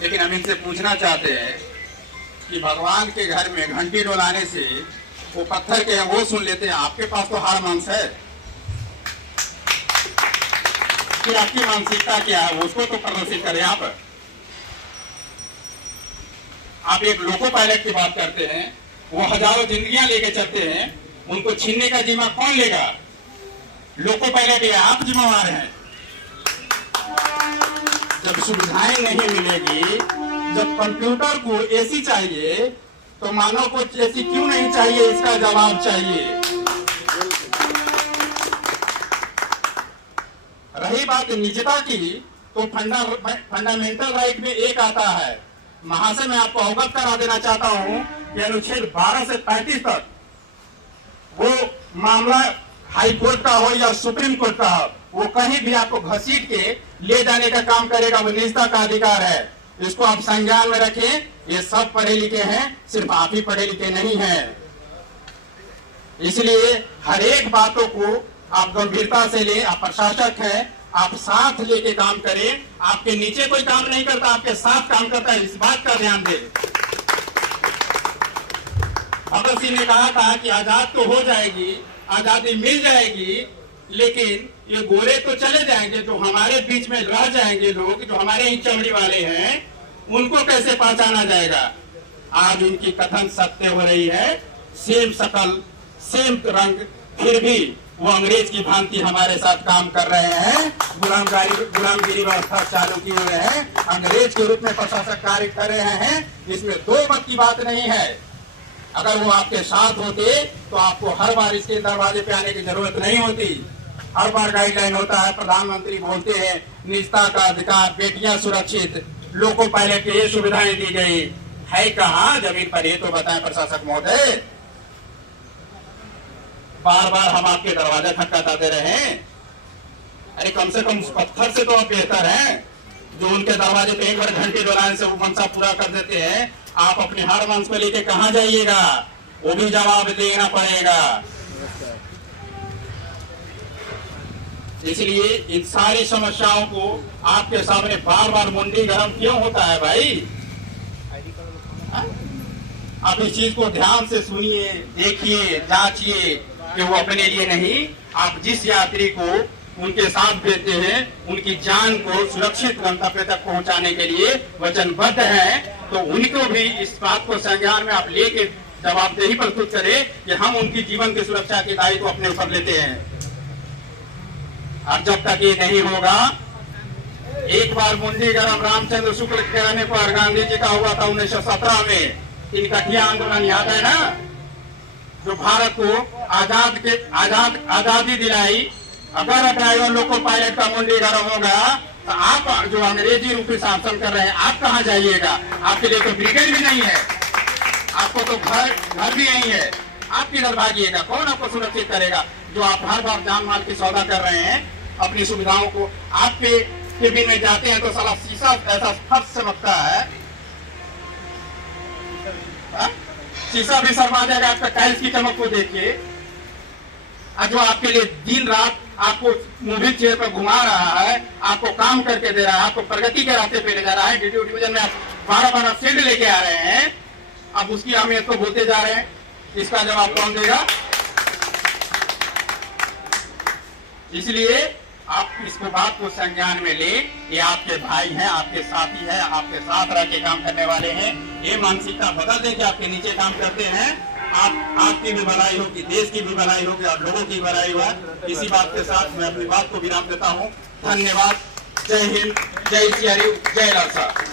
लेकिन हम इनसे पूछना चाहते हैं कि भगवान के घर में घंटी डोलाने से वो पत्थर के वो सुन लेते हैं, आपके पास तो हाड़ मांस है कि आपकी मानसिकता क्या है, उसको तो प्रदर्शित करें। आप एक लोको पायलट की बात करते हैं, वो हजारों जिंदगियां लेके चलते हैं, उनको छीनने का जिम्मा कौन लेगा? लोको पायलट या आप जिम्मेवार हैं। जब सुविधाएं नहीं मिलेगी, जब कंप्यूटर को एसी चाहिए तो मानव को एसी क्यों नहीं चाहिए, इसका जवाब चाहिए। रही बात निजता की, तो फंडामेंटल राइट में एक आता है। महाशय, मैं आपको अवगत करा देना चाहता हूं कि अनुच्छेद 12 से 35 तक वो मामला हाई कोर्ट का हो या सुप्रीम कोर्ट का हो, वो कहीं भी आपको घसीट के ले जाने का काम करेगा, वो निजता का अधिकार है। इसको आप संज्ञान में रखें। ये सब पढ़े लिखे हैं, सिर्फ आप ही पढ़े लिखे नहीं हैं। इसलिए हर एक बातों को आप गंभीरता से लें। आप प्रशासक हैं, आप साथ लेके काम करें। आपके नीचे कोई काम नहीं करता, आपके साथ काम करता है, इस बात का ध्यान दें। भगत सिंह ने कहा था कि आजाद तो हो जाएगी, आजादी मिल जाएगी, लेकिन ये गोरे तो चले जाएंगे, जो हमारे बीच में रह जाएंगे लोग, जो हमारे ही चमड़ी वाले हैं, उनको कैसे पहचाना जाएगा? आज उनकी कथन सत्य हो रही है। सेम शकल, सेम रंग, फिर भी वो अंग्रेज की भांति हमारे साथ काम कर रहे हैं। गुलामगिरी व्यवस्था चालू किए हुए हैं, अंग्रेज के रूप में प्रशासक कार्य कर रहे हैं। इसमें दो मत की बात नहीं है। अगर वो आपके साथ होते तो आपको हर बार इसके दरवाजे पे आने की जरूरत नहीं होती। हर बार गाइडलाइन होता है, प्रधानमंत्री बोलते हैं निजता का अधिकार, बेटियां सुरक्षित, लोको पायलट के ये सुविधाएं दी गई है। कहाँ जमीन पर, ये तो बताएं प्रशासक महोदय। बार बार हम आपके दरवाजा खटखटाते रहे, अरे कम से कम उस पत्थर से तो आप बेहतर हैं जो उनके दरवाजे पे एक बार घंटी डोलाने से वो मनसा पूरा कर देते हैं। आप अपने हार मांस को लेके कहां जाइएगा, वो भी जवाब देना पड़ेगा। इसलिए इन सारी समस्याओं को आपके सामने बार बार मुंडी गरम क्यों होता है भाई? आप इस चीज को ध्यान से सुनिए, देखिए, जांचिए कि वो अपने लिए नहीं, आप जिस यात्री को उनके साथ भेजते हैं, उनकी जान को सुरक्षित गंतव्य तक पहुंचाने के लिए वचनबद्ध हैं, तो उनको भी इस बात को संज्ञान में आप लेके जवाबदेही प्रस्तुत करें कि हम उनकी जीवन की सुरक्षा की दायित्व अपने ऊपर लेते हैं। और जब तक ये नहीं होगा, एक बार मुंडी गरम रामचंद्र शुक्ल के कहने पर गांधी जी का हुआ था 1917 में, इनकठिया आंदोलन याद है ना, जो भारत को आजादी दिलाई। अगर ड्राइवर लोको पायलट का मुंडी गरम होगा तो आप जो अंग्रेजी रूपी शासन कर रहे हैं, आप कहाँ जाइएगा? आपके लिए तो ब्रिगेड भी नहीं है, आपको तो घर भी नहीं है, आप किधर भागिएगा? कौन आपको सुरक्षित करेगा? जो आप हर बार जान माल की सौदा कर रहे हैं अपनी सुविधाओं को, आपके केबिन में जाते हैं तो साला शीशा ऐसा फट चमकता है, शीशा भी शर्मा जाएगा आपका टाइल्स की चमक को देख के। जो आपके लिए दिन रात आपको मूविंग चेयर पर घुमा रहा है, आपको काम करके दे रहा है, आपको प्रगति के रास्ते पे ले जा रहा है, ड्यूटी डिवीजन में आप 12 फील्ड लेके आ रहे हैं, अब उसकी अहमियत को भूलते जा रहे हैं। इसका जवाब कौन देगा? इसलिए आप इसको बात को संज्ञान में ले। ये आपके भाई हैं, आपके साथी हैं, आपके साथ रह के काम करने वाले हैं। ये मानसिकता बदल दे कि आपके नीचे काम करते हैं, आपकी भी भलाई होगी, देश की भी भलाई होगी और लोगों की भलाई होगी। इसी बात के साथ मैं अपनी बात को विराम देता हूँ। धन्यवाद। जय हिंद, जय श्री हरि, जय लाल साहब।